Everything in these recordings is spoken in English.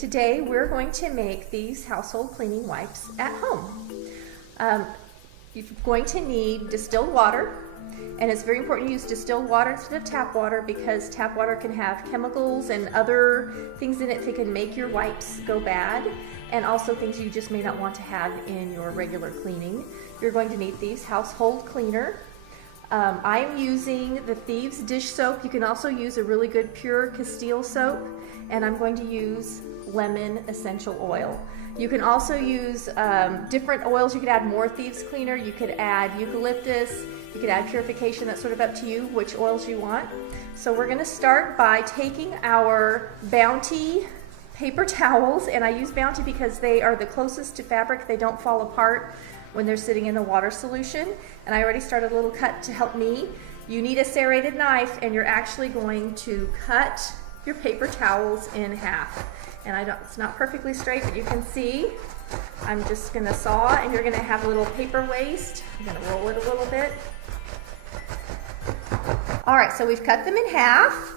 Today we're going to make these household cleaning wipes at home. You're going to need distilled water, and it's very important to use distilled water instead of tap water because tap water can have chemicals and other things in it that can make your wipes go bad, and also things you just may not want to have in your regular cleaning. You're going to need Thieves household cleaner. I am using the Thieves dish soap. You can also use a really good pure Castile soap, and I'm going to use lemon essential oil. You can also use different oils. You could add more Thieves cleaner. You could add eucalyptus. You could add purification. That's sort of up to you which oils you want. So we're going to start by taking our Bounty paper towels, and I use Bounty because they are the closest to fabric. They don't fall apart when they're sitting in the water solution. And I already started a little cut to help me. You need a serrated knife, and you're actually going to cut your paper towels in half. And it's not perfectly straight, but you can see I'm just going to saw, and you're going to have a little paper waste. I'm going to roll it a little bit. All right, so we've cut them in half.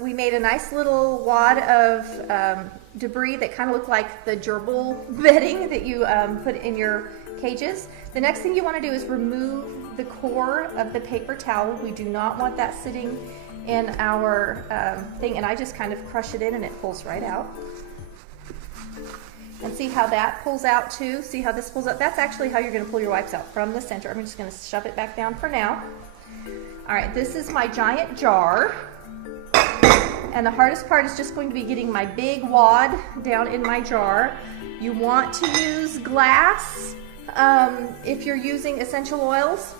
We made a nice little wad of debris that kind of looked like the gerbil bedding that you put in your cages. The next thing you want to do is remove the core of the paper towel. We do not want that sitting in our thing, and I just kind of crush it in and it pulls right out. And see how that pulls out too? See how this pulls out? That's actually how you're going to pull your wipes out, from the center. I'm just going to shove it back down for now. All right, this is my giant jar, and the hardest part is just going to be getting my big wad down in my jar. You want to use glass if you're using essential oils.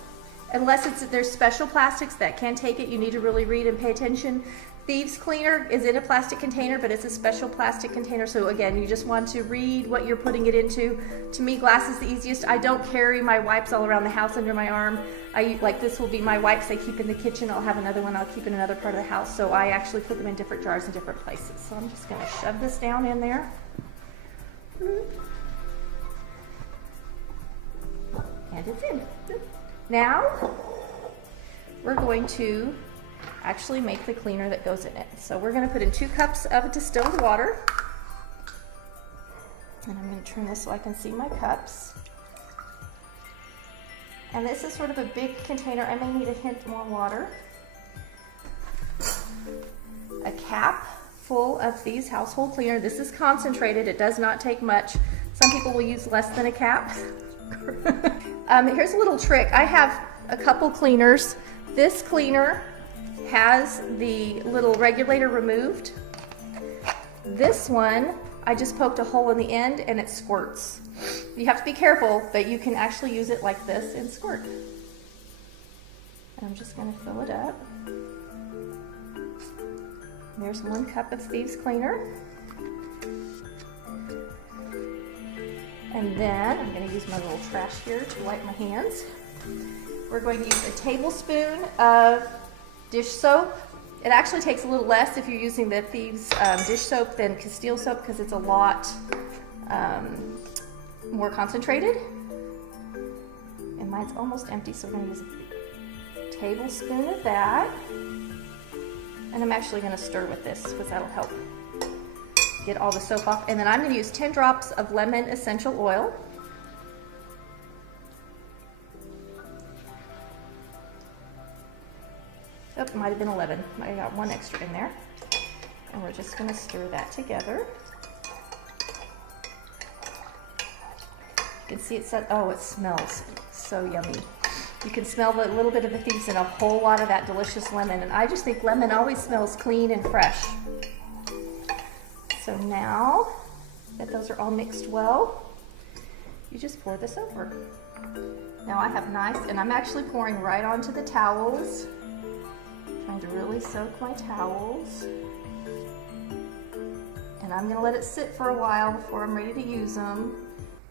Unless there's special plastics that can take it, you need to really read and pay attention. Thieves cleaner is in a plastic container, but it's a special plastic container. So again, you just want to read what you're putting it into. To me, glass is the easiest. I don't carry my wipes all around the house under my arm. Like this will be my wipes I keep in the kitchen. I'll have another one I'll keep in another part of the house. So I actually put them in different jars in different places. So I'm just gonna shove this down in there. And it's in. Now, we're going to actually make the cleaner that goes in it. So we're going to put in 2 cups of distilled water. And I'm going to turn this so I can see my cups. And this is sort of a big container. I may need a hint more water. A cap full of Thieves household cleaner. This is concentrated. It does not take much. Some people will use less than a cap. Here's a little trick. I have a couple cleaners. This cleaner has the little regulator removed. This one, I just poked a hole in the end and it squirts. You have to be careful, but you can actually use it like this and squirt. And I'm just going to fill it up. There's 1 cup of Thieves cleaner. And then I'm going to use my little trash here to wipe my hands. We're going to use a tablespoon of dish soap. It actually takes a little less if you're using the Thieves dish soap than Castile soap because it's a lot more concentrated. And mine's almost empty, so we're going to use a tablespoon of that. And I'm actually going to stir with this because that'll help get all the soap off. And then I'm going to use 10 drops of lemon essential oil. Oh, it might have been 11. I got 1 extra in there. And we're just going to stir that together. You can see it said, oh, it smells so yummy. You can smell the little bit of the Thieves and a whole lot of that delicious lemon. And I just think lemon always smells clean and fresh. So now that those are all mixed well, you just pour this over. Now I have nice, and I'm actually pouring right onto the towels, trying to really soak my towels. And I'm going to let it sit for a while before I'm ready to use them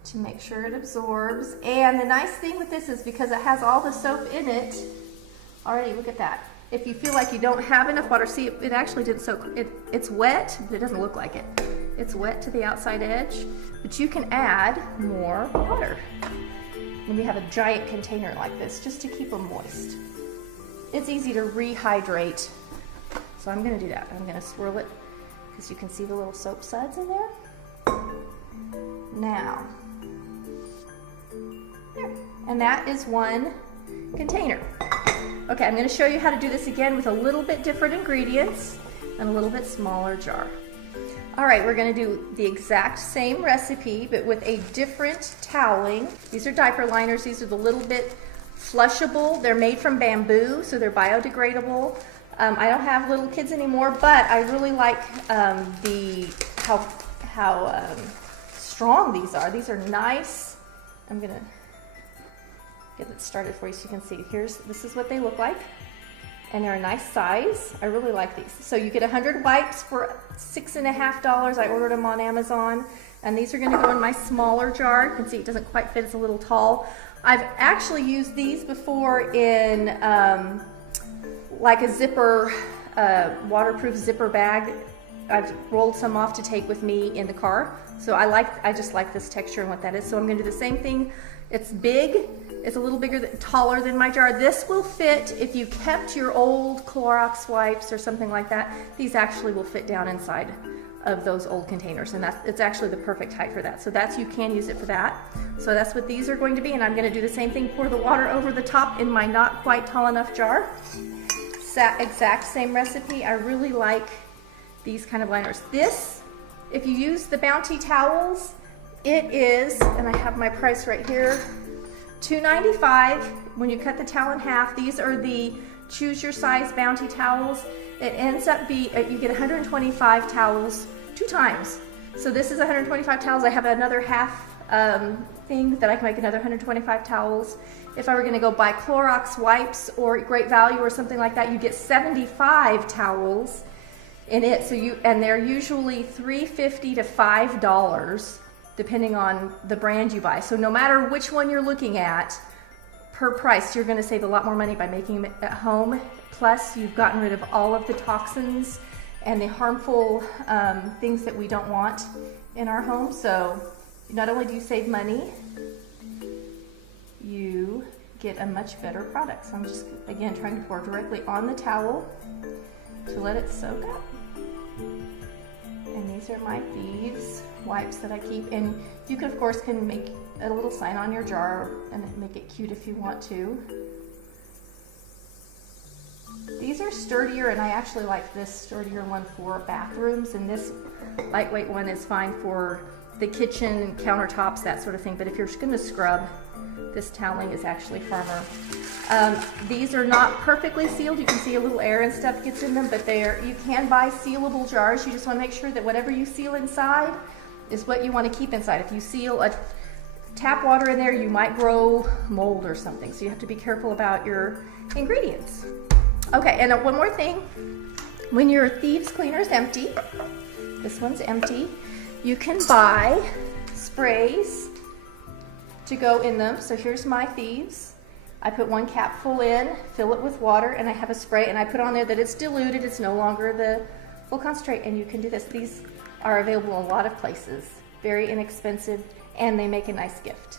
to make sure it absorbs. And the nice thing with this is because it has all the soap in it, already look at that. If you feel like you don't have enough water, see, it actually didn't soak. It's wet, but it doesn't look like it. It's wet to the outside edge, but you can add more water when you have a giant container like this, just to keep them moist. It's easy to rehydrate, so I'm gonna do that. I'm gonna swirl it because you can see the little soap suds in there. Now, there. And that is one container. Okay, I'm going to show you how to do this again with a little bit different ingredients and a little bit smaller jar. All right, we're going to do the exact same recipe, but with a different toweling. These are diaper liners. These are the little bit flushable. They're made from bamboo, so they're biodegradable. I don't have little kids anymore, but I really like how strong these are. These are nice. I'm going to get it started for you so you can see. This is what they look like. And they're a nice size. I really like these. So you get 100 wipes for $6.50. I ordered them on Amazon. And these are gonna go in my smaller jar. You can see it doesn't quite fit, it's a little tall. I've actually used these before in like a zipper, waterproof zipper bag. I've rolled some off to take with me in the car. So I just like this texture and what that is. So I'm gonna do the same thing. It's big. It's a little taller than my jar. This will fit if you kept your old Clorox wipes or something like that. These actually will fit down inside of those old containers, and it's actually the perfect height for that. So you can use it for that. So that's what these are going to be, and I'm going to do the same thing. Pour the water over the top in my not quite tall enough jar. Exact same recipe. I really like these kind of liners. This, if you use the Bounty towels, it is, and I have my price right here, $2.95 when you cut the towel in half. These are the choose your size Bounty towels. It ends up you get 125 towels 2 times. So this is 125 towels. I have another half thing that I can make another 125 towels. If I were gonna go buy Clorox wipes or Great Value or something like that, you get 75 towels in it. And they're usually $3.50 to $5. Depending on the brand you buy. So no matter which one you're looking at, per price, you're gonna save a lot more money by making them at home. Plus, you've gotten rid of all of the toxins and the harmful things that we don't want in our home. So not only do you save money, you get a much better product. So I'm just, again, trying to pour directly on the towel to let it soak up. And these are my Thieves wipes that I keep. And you can, of course, make a little sign on your jar and make it cute if you want to. These are sturdier, and I actually like this sturdier one for bathrooms, and this lightweight one is fine for the kitchen, countertops, that sort of thing. But if you're just gonna scrub, this toweling is actually firmer. These are not perfectly sealed. You can see a little air and stuff gets in them, but you can buy sealable jars. You just want to make sure that whatever you seal inside is what you want to keep inside. If you seal a tap water in there, you might grow mold or something. So you have to be careful about your ingredients. Okay, and one more thing. When your Thieves cleaner is empty, this one's empty, you can buy sprays to go in them. So here's my Thieves. I put 1 capful in, fill it with water, and I have a spray, and I put on there that it's diluted, it's no longer the full concentrate, and you can do this. These are available in a lot of places, very inexpensive, and they make a nice gift.